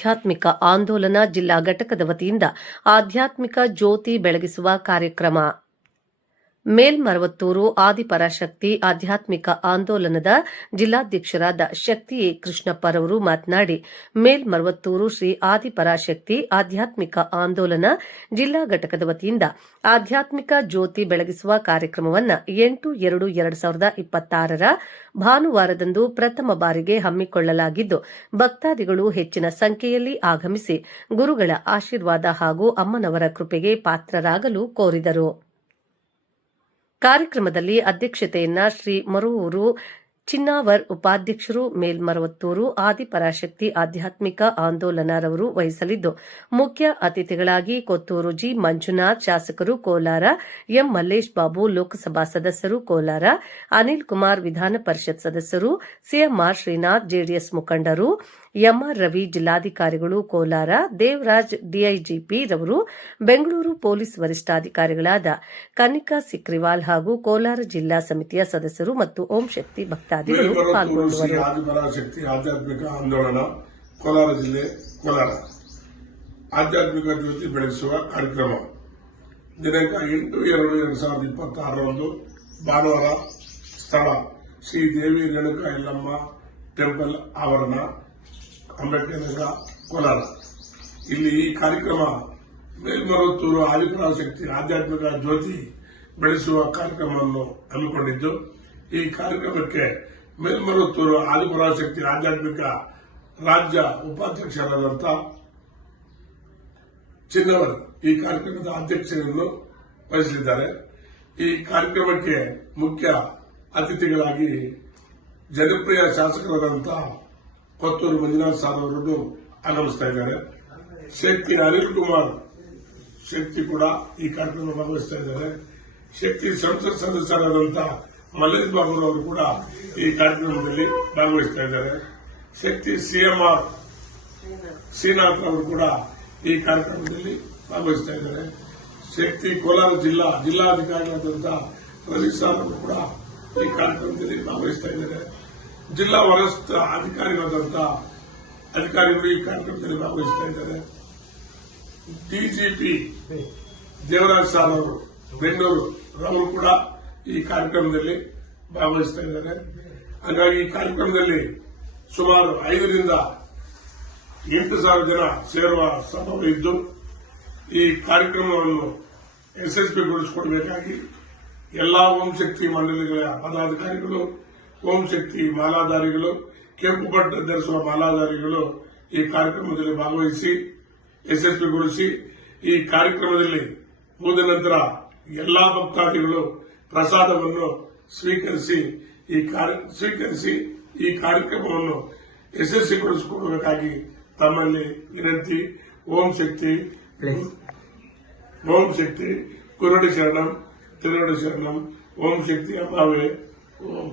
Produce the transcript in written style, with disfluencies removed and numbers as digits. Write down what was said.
ಆಧ್ಯಾತ್ಮಿಕ ಆಂದೋಲನ ಜಿಲ್ಲಾ ಘಟಕದ ವತಿಯಿಂದ ಆಧ್ಯಾತ್ಮಿಕ ಜ್ಯೋತಿ ಬೆಳಗಿಸುವ ಕಾರ್ಯಕ್ರಮ. ಮೇಲ್ಮರವತ್ತೂರು ಆದಿಪರಾಶಕ್ತಿ ಆಧ್ಯಾತ್ಮಿಕ ಆಂದೋಲನದ ಜಿಲ್ಲಾಧ್ಯಕ್ಷರಾದ ಶಕ್ತಿ ಎ. ಕೃಷ್ಣಪ್ಪರವರು ಮಾತನಾಡಿ, ಮೇಲ್ಮರವತ್ತೂರು ಶ್ರೀ ಆದಿಪರಾಶಕ್ತಿ ಆಧ್ಯಾತ್ಮಿಕ ಆಂದೋಲನ ಜಿಲ್ಲಾ ಘಟಕದ ವತಿಯಿಂದ ಆಧ್ಯಾತ್ಮಿಕ ಜ್ಯೋತಿ ಬೆಳಗಿಸುವ ಕಾರ್ಯಕ್ರಮವನ್ನು 8/2/2026 ಭಾನುವಾರದಂದು ಪ್ರಥಮ ಬಾರಿಗೆ ಹಮ್ಮಿಕೊಳ್ಳಲಾಗಿದ್ದು, ಭಕ್ತಾದಿಗಳು ಹೆಚ್ಚಿನ ಸಂಖ್ಯೆಯಲ್ಲಿ ಆಗಮಿಸಿ ಗುರುಗಳ ಆಶೀರ್ವಾದ ಹಾಗೂ ಅಮ್ಮನವರ ಕೃಪೆಗೆ ಪಾತ್ರರಾಗಲು ಕೋರಿದರು. ಕಾರ್ಯಕ್ರಮದಲ್ಲಿ ಅಧ್ಯಕ್ಷತೆಯನ್ನ ಶ್ರೀ ಮರುವೂರು ಚಿನ್ನಾವರ್ ಉಪಾಧ್ಯಕ್ಷರು, ಮೇಲ್ಮರವತ್ತೂರು ಆದಿಪರಾಶಕ್ತಿ ಆಧ್ಯಾತ್ಮಿಕ ಆಂದೋಲನರವರು ವಹಿಸಲಿದ್ದು, ಮುಖ್ಯ ಅತಿಥಿಗಳಾಗಿ ಕೊತ್ತೂರು ಜಿ. ಮಂಜುನಾಥ್ ಶಾಸಕರು ಕೋಲಾರ, ಎಂ. ಮಲ್ಲೇಶ್ ಬಾಬು ಲೋಕಸಭಾ ಸದಸ್ಯರು ಕೋಲಾರ, ಅನಿಲ್ ಕುಮಾರ್ ವಿಧಾನ ಪರಿಷತ್ ಸದಸ್ಯರು, ಸಿಎಂಆರ್ ಶ್ರೀನಾಥ್ ಜೆಡಿಎಸ್ ಮುಖಂಡರು, ಎಂಆರ್ ರವಿ ಜಿಲ್ಲಾಧಿಕಾರಿಗಳು ಕೋಲಾರ, ದೇವರಾಜ್ ಡಿಐಜಿಪಿ ರವರು, ಬೆಂಗಳೂರು ಪೊಲೀಸ್ ವರಿಷ್ಠಾಧಿಕಾರಿಗಳಾದ ಕನಿಕಾ ಸಿಕ್ರಿವಾಲ್ ಹಾಗೂ ಕೋಲಾರ ಜಿಲ್ಲಾ ಸಮಿತಿಯ ಸದಸ್ಯರು ಮತ್ತು ಓಂ ಶಕ್ತಿ ಭಕ್ತಾದಿಗಳು ಪಾಲ್ಗೊಳ್ಳುವರು. ಆದಿಪರಾಶಕ್ತಿ ಆಧ್ಯಾತ್ಮಿಕ ಆಂದೋಲನ ಕೋಲಾರ ಜಿಲ್ಲೆ ಕೋಲಾರ ಆಧ್ಯಾತ್ಮಿಕ ಜ್ಯೋತಿ ಬೆಳಗಿಸುವ ಕಾರ್ಯಕ್ರಮ ದಿನಾಂಕ 8/2/2026 ಭಾನುವಾರ. ಸ್ಥಳ ಶ್ರೀ ದೇವಿ ರೇಣುಕಾ ಯಲ್ಲಮ್ಮ ಟೆಂಪಲ್ ಆವರಣ, ಅಂಬೇಡ್ಕರ್ ನಗರ, ಕೋಲಾರ. ಇಲ್ಲಿ ಈ ಕಾರ್ಯಕ್ರಮ ಮೇಲ್ಮರವತ್ತೂರು ಆದಿಪರಾಶಕ್ತಿ ಆಧ್ಯಾತ್ಮಿಕ ಜ್ಯೋತಿ ಬೆಳೆಸುವ ಕಾರ್ಯಕ್ರಮವನ್ನು ಹಮ್ಮಿಕೊಂಡಿದ್ದು, ಈ ಕಾರ್ಯಕ್ರಮಕ್ಕೆ ಮೇಲ್ಮರವತ್ತೂರು ಆದಿಪರಾಶಕ್ತಿ ಆಧ್ಯಾತ್ಮಿಕ ರಾಜ್ಯ ಉಪಾಧ್ಯಕ್ಷರಾದಂಥ ಚಿನ್ನವರ್ ಈ ಕಾರ್ಯಕ್ರಮದ ಅಧ್ಯಕ್ಷತೆಯನ್ನು ವಹಿಸಲಿದ್ದಾರೆ. ಈ ಕಾರ್ಯಕ್ರಮಕ್ಕೆ ಮುಖ್ಯ ಅತಿಥಿಗಳಾಗಿ ಜನಪ್ರಿಯ ಶಾಸಕರಾದಂತಹ ಕೊತ್ತೂರು ಮಂಜುನಾಥ್ ಸಾರ್ ಅವರನ್ನು ಆಗಮಿಸ್ತಾ ಇದ್ದಾರೆ. ಶಕ್ತಿ ಅನಿಲ್ ಕುಮಾರ್ ಶಕ್ತಿ ಕೂಡ ಈ ಕಾರ್ಯಕ್ರಮ ಭಾಗವಹಿಸ್ತಾ ಇದ್ದಾರೆ. ಶಕ್ತಿ ಸಂಸತ್ ಸದಸ್ಯರಾದಂತಹ ಮಲ್ಲೇಶ್ ಬಾಬು ಅವರು ಕೂಡ ಈ ಕಾರ್ಯಕ್ರಮದಲ್ಲಿ ಭಾಗವಹಿಸ್ತಾ ಇದ್ದಾರೆ. ಶಕ್ತಿ ಸಿಎಂಆರ್ ಶ್ರೀನಾಥ್ ಅವರು ಕೂಡ ಈ ಕಾರ್ಯಕ್ರಮದಲ್ಲಿ ಭಾಗವಹಿಸ್ತಾ ಇದ್ದಾರೆ. ಶಕ್ತಿ ಕೋಲಾರ ಜಿಲ್ಲಾಧಿಕಾರಿಗಳಾದಂತಹ ರವಿ ಸಾರ್ ಅವರು ಕೂಡ ಈ ಕಾರ್ಯಕ್ರಮದಲ್ಲಿ ಭಾಗವಹಿಸ್ತಾ ಇದ್ದಾರೆ. ಜಿಲ್ಲಾ ವರಿಷ್ಠ ಅಧಿಕಾರಿಗಳಾದಂತಹ ಅಧಿಕಾರಿಗಳು ಈ ಕಾರ್ಯಕ್ರಮದಲ್ಲಿ ಭಾಗವಹಿಸ್ತಾ ಇದ್ದಾರೆ. ಡಿಜಿಪಿ ದೇವರಾಜ್ ಸಾರ್ ಅವರು ಬೆಂಗಳೂರು ರವರು ಕೂಡ ಈ ಕಾರ್ಯಕ್ರಮದಲ್ಲಿ ಭಾಗವಹಿಸ್ತಾ ಇದ್ದಾರೆ. ಹಾಗಾಗಿ ಈ ಕಾರ್ಯಕ್ರಮದಲ್ಲಿ ಸುಮಾರು 5,000 to 8,000 ಜನ ಸೇರುವ ಸಂಭವ ಇದ್ದು, ಈ ಕಾರ್ಯಕ್ರಮವನ್ನು ಯಶಸ್ವಿಗೊಳಿಸಿಕೊಡಬೇಕಾಗಿ ಎಲ್ಲಾ ಓಂ ಶಕ್ತಿ ಮಂಡಳಿಗಳ ಪದಾಧಿಕಾರಿಗಳು, ಓಂ ಶಕ್ತಿ ಮಾಲಾಧಾರಿಗಳು, ಕೆಂಪು ಬಟ್ಟೆ ಧರಿಸುವ ಮಾಲಾಧಾರಿಗಳು ಈ ಕಾರ್ಯಕ್ರಮದಲ್ಲಿ ಭಾಗವಹಿಸಿ ಯಶಸ್ವಿಗೊಳಿಸಿ, ಈ ಕಾರ್ಯಕ್ರಮದಲ್ಲಿ ಮುಗಿದ ನಂತರ ಎಲ್ಲಾ ಭಕ್ತಾದಿಗಳು ಪ್ರಸಾದವನ್ನು ಸ್ವೀಕರಿಸಿ ಈ ಕಾರ್ಯಕ್ರಮವನ್ನು ಯಶಸ್ವಿಗೊಳಿಸಿಕೊಡಬೇಕಾಗಿ ತಮ್ಮಲ್ಲಿ ವಿನಂತಿ. ಓಂ ಶಕ್ತಿ ಕುರುಡಿ ಶರಣಂ ತಿರುಡಿ ಶರಣಂ. ಓಂ ಶಕ್ತಿ ಅಮ್ಮಾವೆ. ಓಂ